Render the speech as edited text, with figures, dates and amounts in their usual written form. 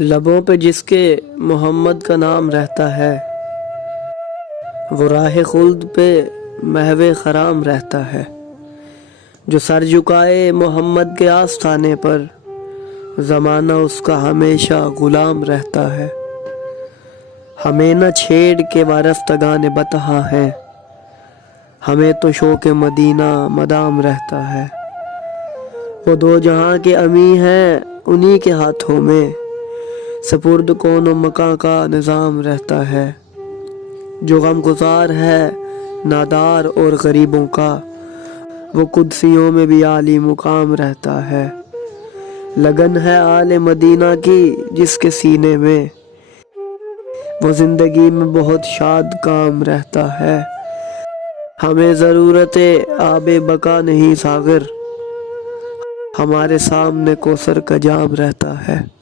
لبوں پہ جس کے محمد کا نام رہتا ہے، وہ راہ خلد پہ محو خرام رہتا ہے۔ جو سر جھکائے محمد کے آستانے پر، زمانہ اس کا ہمیشہ غلام رہتا ہے۔ ہمیں نہ چھیڑ کے وارفتگان بطحاں ہیں، ہمیں تو شوق مدینہ مدام رہتا ہے۔ وہ دو جہاں کے امی ہیں، انہی کے ہاتھوں میں سپرد کون و مکاں کا نظام رہتا ہے۔ جو غم گزار ہے نادار اور غریبوں کا، وہ قدسیوں میں بھی عالی مقام رہتا ہے۔ لگن ہے آل مدینہ کی جس کے سینے میں، وہ زندگی میں بہت شاد کام رہتا ہے۔ ہمیں ضرورت آب بقا نہیں ساغر، ہمارے سامنے کوثر کا جام رہتا ہے۔